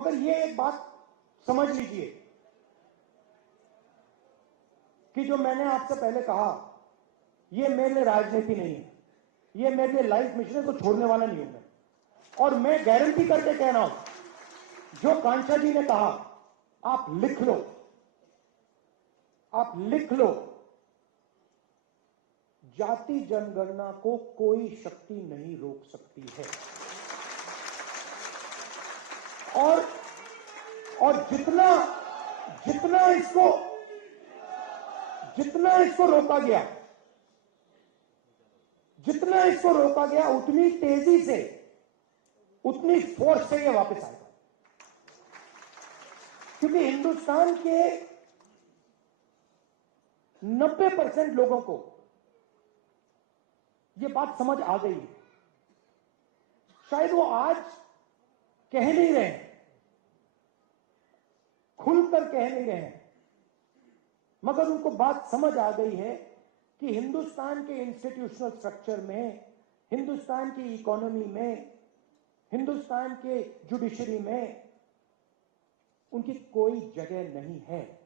मगर ये एक बात समझ लीजिए कि जो मैंने आपसे पहले कहा, ये मेरे लिए राजनीति नहीं है, ये मेरे लिए लाइफ मिशन है, तो छोड़ने वाला नहीं हूं मैं। और मैं गारंटी करके कह रहा हूं, जो कांचा जी ने कहा, आप लिख लो, आप लिख लो, जाति जनगणना को कोई शक्ति नहीं रोक सकती है। और जितना इसको रोका गया, उतनी तेजी से, उतनी फोर्स से ये वापस आएगा। क्योंकि हिंदुस्तान के 90% लोगों को ये बात समझ आ गई है। शायद वो आज कह नहीं रहे हैं, खुलकर कह नहीं रहे हैं, मगर उनको बात समझ आ गई है कि हिंदुस्तान के इंस्टीट्यूशनल स्ट्रक्चर में, हिंदुस्तान की इकोनॉमी में, हिंदुस्तान के जुडिशरी में उनकी कोई जगह नहीं है।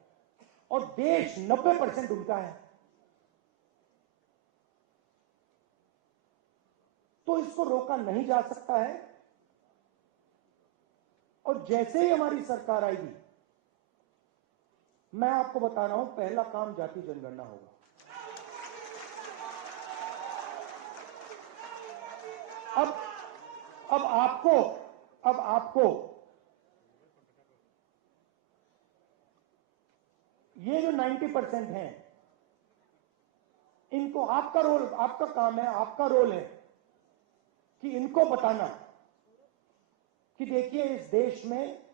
और देश 90% उनका है। तो इसको रोका नहीं जा सकता है। और जैसे ही हमारी सरकार आएगी, मैं आपको बता रहा हूं, पहला काम जाति जनगणना होगा। अब आपको ये जो 90% हैं, इनको आपका रोल, आपका काम है, आपका रोल है कि इनको बताना कि देखिए, इस देश में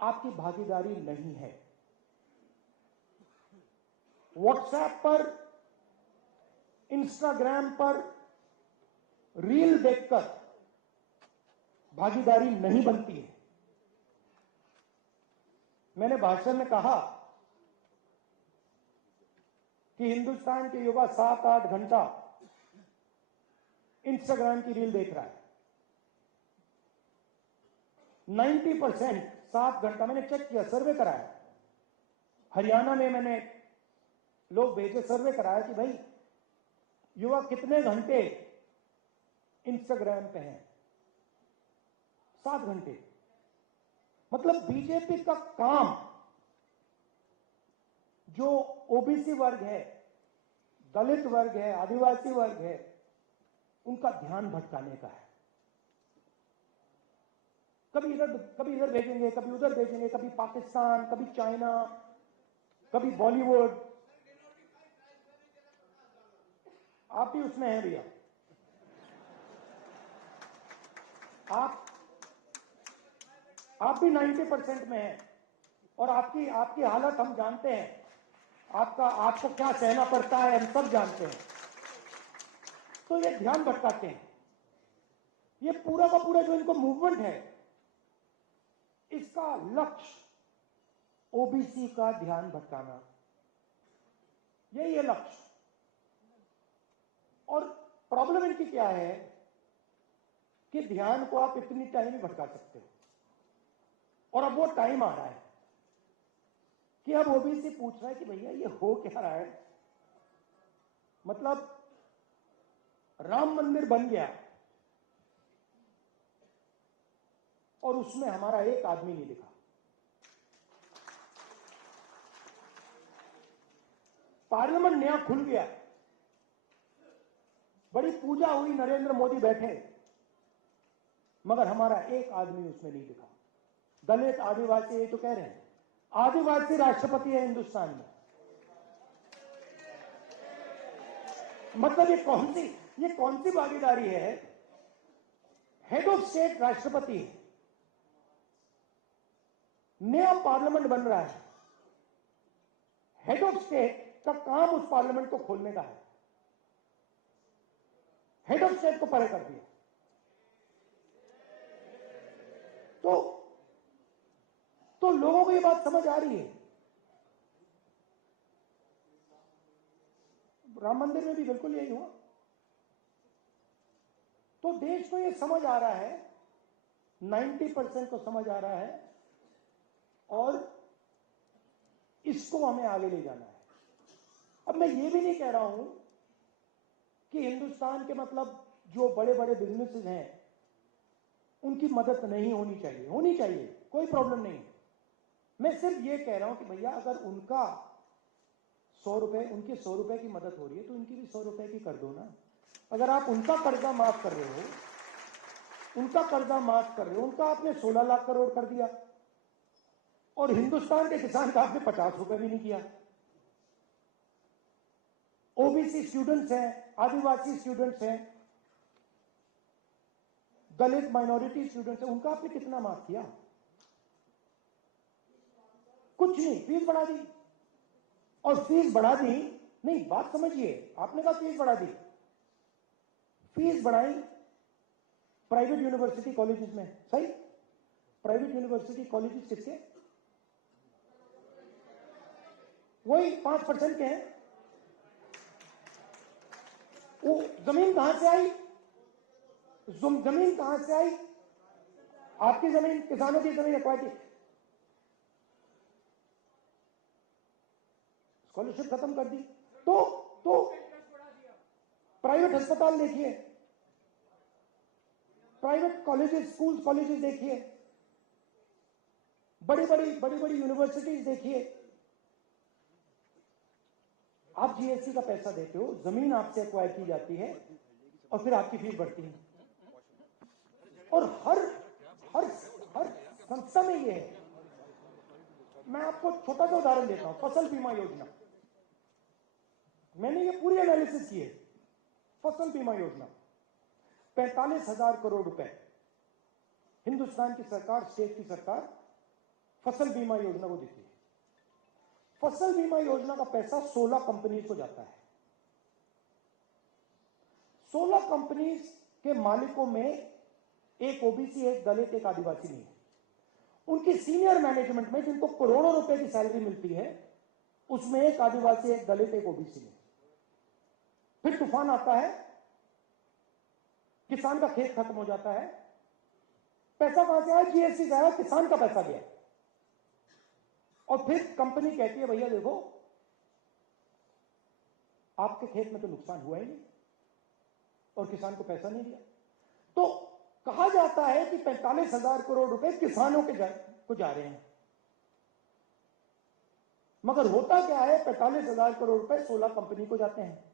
आपकी भागीदारी नहीं है। व्हाट्सएप पर, इंस्टाग्राम पर रील देखकर भागीदारी नहीं बनती है। मैंने भाषण में कहा कि हिंदुस्तान के युवा 7-8 घंटा इंस्टाग्राम की रील देख रहा है। 90% 7 घंटा, मैंने चेक किया, सर्वे कराया। हरियाणा में मैंने लोग भेजे, सर्वे कराया कि भाई युवा कितने घंटे इंस्टाग्राम पे हैं। 7 घंटे। मतलब बीजेपी का काम जो ओबीसी वर्ग है, दलित वर्ग है, आदिवासी वर्ग है, उनका ध्यान भटकाने का है। कभी इधर भेजेंगे, कभी उधर भेजेंगे, कभी पाकिस्तान, कभी चाइना, कभी बॉलीवुड। आप भी उसमें हैं भैया। आप भी 90% में हैं। और आपकी हालत हम जानते हैं। आपको क्या सहना पड़ता है, हम सब जानते हैं। तो ये ध्यान भटकाते हैं। ये पूरा का पूरा जो इनको मूवमेंट है, इसका लक्ष्य ओबीसी का ध्यान भटकाना, यही है लक्ष्य। और प्रॉब्लम इनकी क्या है कि ध्यान को आप इतनी टाइम ही भटका सकते हो। और अब वो टाइम आ रहा है कि अब ओबीसी पूछ रहा है कि भैया ये हो क्या रहा है। मतलब राम मंदिर बन गया और उसमें हमारा एक आदमी नहीं दिखा। पार्लियामेंट नया खुल गया, बड़ी पूजा हुई, नरेंद्र मोदी बैठे, मगर हमारा एक आदमी उसमें नहीं दिखा। दलित, आदिवासी, ये तो कह रहे हैं आदिवासी राष्ट्रपति है हिंदुस्तान में। मतलब ये कौन सी भागीदारी है। हेड ऑफ स्टेट राष्ट्रपति है, नया पार्लियामेंट बन रहा है, हेड ऑफ स्टेट का काम उस पार्लियामेंट को खोलने का है। हेड ऑफ स्टेट को परे कर दिया। तो लोगों को ये बात समझ आ रही है। राम मंदिर में भी बिल्कुल यही हुआ। तो देश को ये समझ आ रहा है, 90% को समझ आ रहा है और इसको हमें आगे ले जाना है। अब मैं ये भी नहीं कह रहा हूं कि हिंदुस्तान के मतलब जो बड़े बड़े बिजनेसेस हैं उनकी मदद नहीं होनी चाहिए, होनी चाहिए, कोई प्रॉब्लम नहीं है। मैं सिर्फ ये कह रहा हूं कि भैया अगर उनका 100 रुपए, उनके 100 रुपए की मदद हो रही है तो उनकी भी 100 रुपए की कर दो ना। अगर आप उनका कर्जा माफ कर रहे हो, उनका कर्जा माफ कर रहे हो, उनका आपने 16 लाख करोड़ कर दिया और हिंदुस्तान के किसान का आपने 50 रुपए भी नहीं किया। ओबीसी स्टूडेंट्स हैं, आदिवासी स्टूडेंट्स हैं, दलित माइनॉरिटी स्टूडेंट्स हैं, उनका आपने कितना माफ किया? कुछ नहीं, फीस बढ़ा दी। और फीस बढ़ा दी नहीं, बात समझिए, आपने कहा फीस बढ़ा दी, फीस बढ़ाई प्राइवेट यूनिवर्सिटी कॉलेजेस में, सही? प्राइवेट यूनिवर्सिटी कॉलेजेस किसके? वही 5% के हैं। वो जमीन कहां से आई? जमीन कहां से आई? आपकी जमीन, किसानों की जमीन एक्वायर की। स्कॉलरशिप खत्म कर दी। तो प्राइवेट अस्पताल देखिए, प्राइवेट कॉलेजेस, स्कूल कॉलेजेस देखिए, बड़ी बड़ी यूनिवर्सिटीज देखिए। आप जीएसटी का पैसा देते हो, जमीन आपसे एक्वायर की जाती है और फिर आपकी फीस बढ़ती है। और हर संस्था में ये है। मैं आपको छोटा सा उदाहरण देता हूं, फसल बीमा योजना। मैंने ये पूरी एनालिसिस की है। फसल बीमा योजना 45,000 करोड़ रुपए हिंदुस्तान की सरकार, स्टेट की सरकार फसल बीमा योजना को देती है। फसल बीमा योजना का पैसा 16 कंपनीज को जाता है। 16 कंपनीज के मालिकों में एक ओबीसी, एक दलित, एक आदिवासी नहीं है। उनकी सीनियर मैनेजमेंट में जिनको करोड़ों रुपए की सैलरी मिलती है, उसमें एक आदिवासी, एक दलित, एक ओबीसी नहीं। फिर तूफान आता है, किसान का खेत खत्म हो जाता है, पैसा कहां से आया? जीएसटी से आया, किसान का पैसा गया। और फिर कंपनी कहती है भैया देखो, आपके खेत में तो नुकसान हुआ ही नहीं और किसान को पैसा नहीं दिया। तो कहा जाता है कि 45,000 करोड़ रुपए किसानों के को जा रहे हैं, मगर होता क्या है? 45,000 करोड़ रुपए 16 कंपनी को जाते हैं।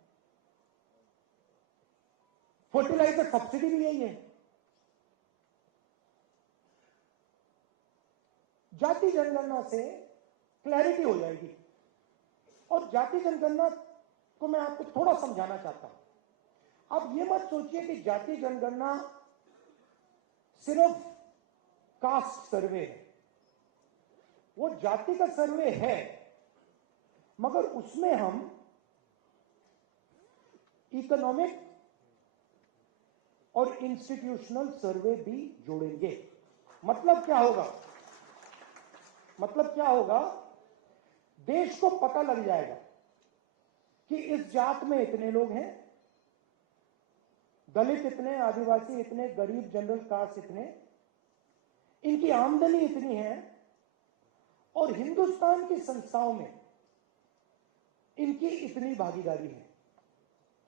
फर्टिलाइजर सब्सिडी भी यही है। जाति जनगणना से क्लैरिटी हो जाएगी। और जाति जनगणना को मैं आपको थोड़ा समझाना चाहता हूं। आप ये मत सोचिए कि जाति जनगणना सिर्फ कास्ट सर्वे है। वो जाति का सर्वे है, मगर उसमें हम इकोनॉमिक और इंस्टीट्यूशनल सर्वे भी जोड़ेंगे। मतलब क्या होगा? मतलब क्या होगा? देश को पता लग जाएगा कि इस जात में इतने लोग हैं, दलित इतने, आदिवासी इतने, गरीब जनरल कास्ट इतने, इनकी आमदनी इतनी है और हिंदुस्तान की संस्थाओं में इनकी इतनी भागीदारी है।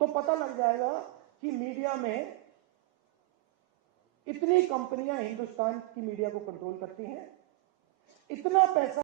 तो पता लग जाएगा कि मीडिया में इतनी कंपनियां हिंदुस्तान की मीडिया को कंट्रोल करती हैं, इतना पैसा